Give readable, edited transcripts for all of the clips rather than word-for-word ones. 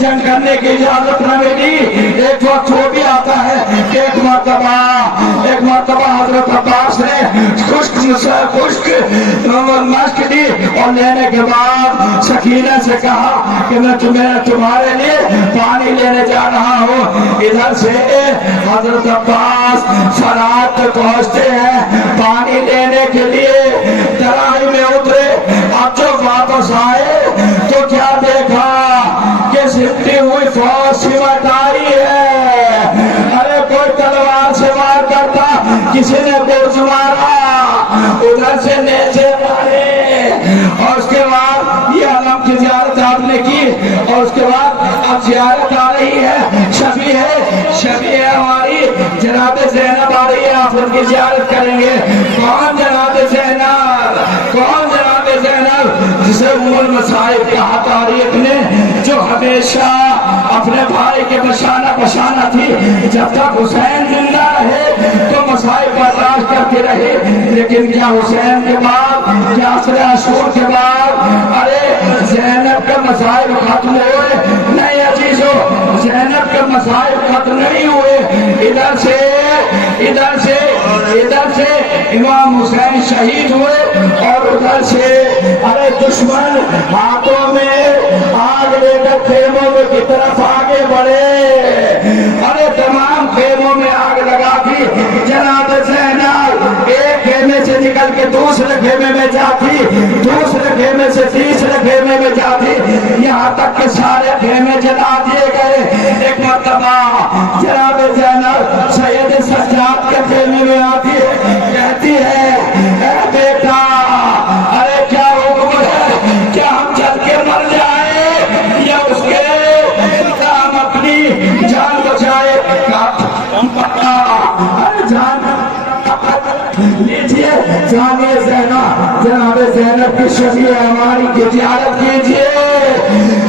जंग करने की इजाजत न मिली। एक वक्त वो भी आता है कि एक मरतबा हजरत अब्बास ने खुश्क मश्क दी और लेने के बाद सकीना से कहा कि मैं तुम्हारे लिए पानी लेने जा रहा हूँ। इधर से हजरत अब्बास फरात तक पहुँचते हैं पानी लेने के लिए, तराई में उतरे। अब जो वापस आए तो क्या देखा कि सिमटी हुई फौज सिमट आई है। अरे कोई तलवार से वार करता, किसी ने बुर्ज मारा, उधर से नीचे मारे। और उसके बाद ये अलम की ज़ियारत आपने की और उसके बाद अब ज़ियारत आ रही है, शबी है हमारी जनाब ज़ैनब आ रही है, आप उनकी ज़ियारत करेंगे। कौन जनाब ज़ैनब, कौन जनाब ज़ैनब जिसे उम्मुल मसाइब कहा तारीख ने, जो हमेशा अपने भाई के बशाना थी। जब तक हुसैन जिंदा रहे तो मसाइब बर्दाश्त करते रहे, लेकिन क्या हुसैन के बाद, क्या असर अशूर के बाद अरे ज़ैनब के मसाइब खत्म हुए? नहीं अजीजों, ज़ैनब के मसाइब खत्म नहीं हुए। इधर से इमाम हुसैन शहीद हुए और उधर से अरे दुश्मन हाथों में आग लेकर खेमों की तरफ आगे बढ़े। अरे तमाम खेमों में आग लगा दी। जनाब ज़ैनब एक खेमे से निकल के दूसरे खेमे में जाती, दूसरे खेमे से तीसरे खेमे में जाती, यहाँ तक के सारे खेमे जला दिए गए। एक मरतबा जनाब ज़ैनब सैयद सज्जाद के खेमे में आती है, कहती है ए बेटा, अरे क्या हुक्म है, क्या हम जल के मर जाए या उसके हम अपनी जान बचाए? अरे जान लीजिए, जानिए जनाब ज़ैनब की शबी हमारी की ज़ियारत कीजिए।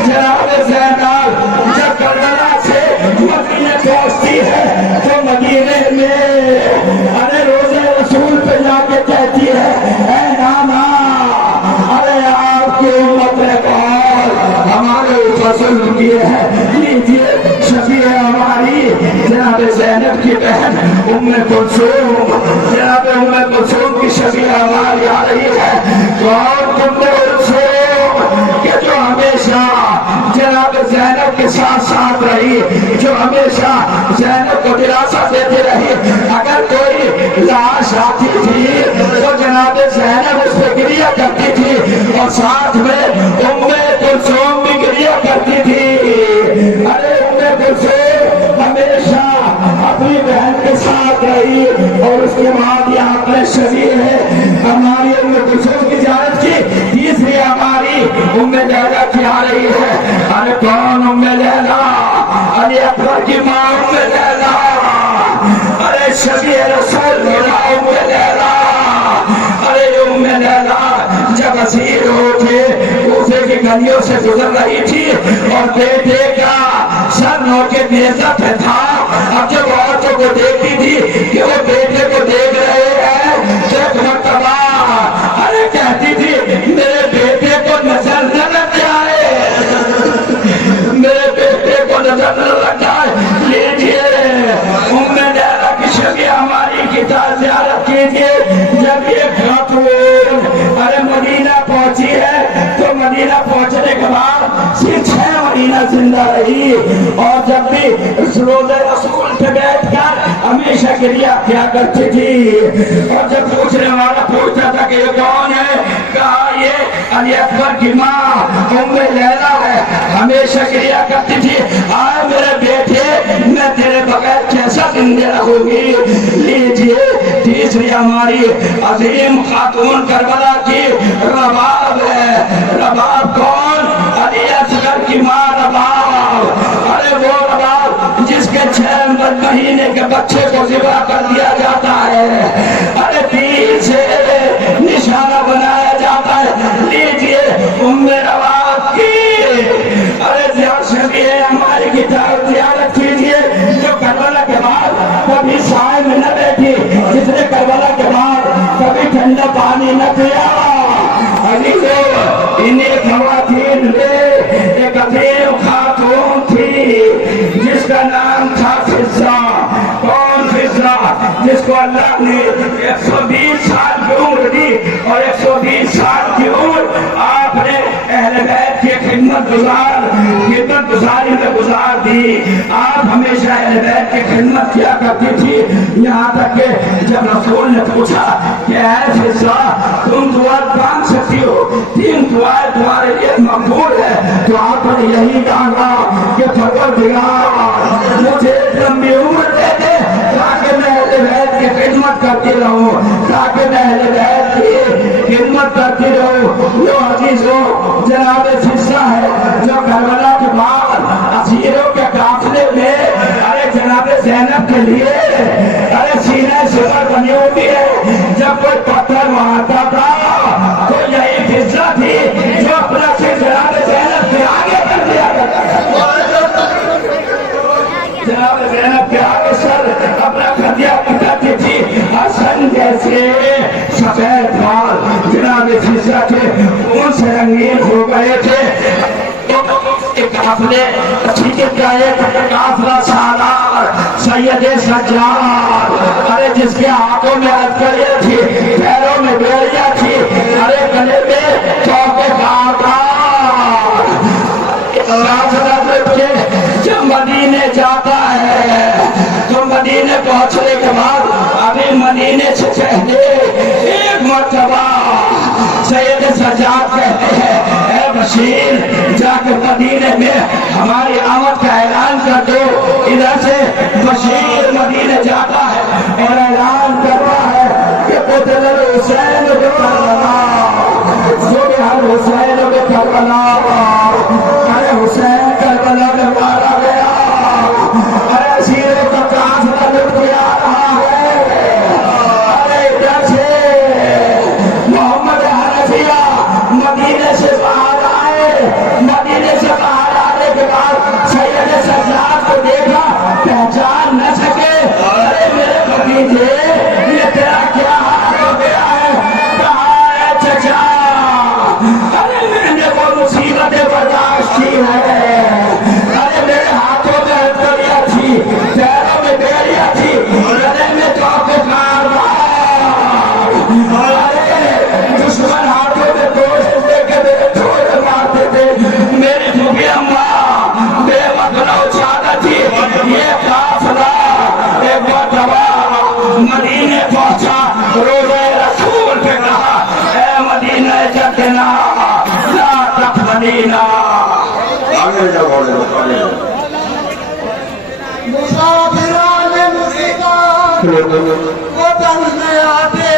जनाब ज़ैनब जब करबला से मदीने पहुंचती है तो मदीने में अरे रोज़े रसूल पे जाके कहती है ऐ नाना, अरे आपकी उम्मत ने बहुत हमारे ऊपर जुल्म किए हैं। लीजिए शबी हमारी जनाब ज़ैनब की बहन उम्मे कुलसूम, जनाब उम्मे कुलसूम की शबी हमारी आ रही है। कौन उम्मे कुलसूम के जो हमेशा जनाब ज़ैनब के साथ रही, जो हमेशा ज़ैनब को दिलासा देती रही। अगर कोई लाश आती थी तो जनाब ज़ैनब उस पर गिरिया करती थी और साथ में उम्मे कुलसूम भी गिरिया करती थी। अरे उम्मे कुलसूम हमेशा अपनी बहन के साथ रही और उसके बाद यहाँ पर शबी है हमारी उम्मे कुलसूम की ज़ियारत की। तीसरी हमारी उम्मे लैला की आ रही है। अरे कौन उम्मे लैला? अली अकबर की माँ उम्मे लैला। अरे शबी रसूल उम्मे लैला। अरे उम्मे लैला जब असीर होके कूफे की गलियों से गुजर रही थी और बेटे का सर नोके नेज़ा पे था। अब जब औरतों को देखती थी कि वो बेटे को देख रहे हैं तो एक मरतबा अरे कहती थी मेरे बेटे को नजर न लग जाए, मेरे बेटे को नजर न लग जाए। लीजिए उम्मे लैला की शबी हमारी की ज़ियारत कीजिए। जब ये खातून अरे मदीना पहुंची है तो मदीना पहुंचने के बाद सिर्फ 6 महीना जिंदा रही और जब भी रोज़े रसूल पे बैठकर हमेशा गिरिया किया करती थी। और जब पूछने वाला पूछता था कि ये कौन है, कहा ये अली अकबर की माँ उम्मे लैला है, हमेशा गिरिया करती थी आए मेरे बेटे मैं तेरे बगैर कैसा जिंदा रहूंगी। लीजिए तीसरी हमारी अजीम खातून करबला की रबाब है। रबाब कौन? अली असगर की माँ रबाब। अरे वो रबाब जिसके 6 महीने के बच्चे को ज़िबा कर दिया जाता है, अरे तीर से निशाना बनाया जाता है। लीजिए उम्मे रबाब की अरे शबी हमारी की ज़ियारत कीजिए। जो करबला के बाद कभी साए में न बैठी, जिसने करबला के बाद कभी ठंडा पानी न पिया। अली इन्हें खवातीन में एक अजीम खातून जिसका नाम था फिजा। कौन फिजा? जिसको अल्लाह ने 120 साल की उम्र दी और 120 साल की उम्र आपने अहले बैत की खिदमत गुजारी में गुजार दी। आप हमेशा अहले बैत की खिदमत किया करती थी, यहाँ तक कि जब रसूल ने पूछा कि ऐ फिजा तुम दुआ मांग सकती हो, 3 दुआएं तुम्हारे लिए मकबूल है, तो आपने यही कहा कि परवरदिगार मुझे लंबी उम्र दे दे ताकि मैं अहले बैत की खिदमत करती रहूं, ताकि मैं अहले बैत की खिदमत करती रहूं। जो अजीजों जनाब फिजा है जो करबला के बाद असीरों के काफिले में अरे जनाब ज़ैनब के लिए अरे सीने सुपर बनी होती है। जब कोई पत्थर मारता था तो यही फिजा थी जो अपना सिर जनाब ज़ैनब के आगे कर दिया करता था। जनाब ज़ैनब के आगे सर अपना कर दिया करती थी। हसन जैसे सफेद बाल जनाब फिजा के उनसे रंगीन हो गए थे। एक काफिले ठीक है काफिला सालार सैयद सज्जाद, अरे जिसके हाथों में हथकड़ियां थी, पैरों में बेड़ियां थी, अरे गले में चौके काटा। जब मदीने जाता है तो मदीने पहुंचने के बाद अभी मदीने से पहले एक मर्तबा सैयद सज्जाद कहते हैं ऐ बशीर जाकर मदीने में हमारी आमद का ऐलान कर दो। इधर से बशीर मदीने जाता है और ऐलान करता है कि कुतल हुसैन बे करबला, सुबह हुसैन बे करबला, अरे हुसैन करबला में मारा गया, अरे सीरे का काफिला लुट के आ रहा है। अरे इधर से मोहम्मद हनफिया मदीने से बाहर आए, मदीने से बाहर आने के बाद सैयद सज्जाद को देखा, पहचान न सके। अरे मेरे भतीजे ये तेरा क्या हाल हो गया है? कहा है चचा, अरे मैंने वो मुसीबतें बर्दाश्त की है, अरे मेरे हाथों में हथकड़ियां थी, पैरों में बेड़ियां थी, गले में चौके कारवा, दुश्मन हाथों में गोश्त लेके मेरे ठोड़े मारते थे। मेरी फूफी अम्मा बेमतलब चाहता थी। ये काफिला एक मरतबा मदीने पहुंचा, रोज़े रसूल पे कहा ऐ मदीना जतना ला तक मदीना। आगे जाओ मुसाफिरान मुसीबत वतन में आते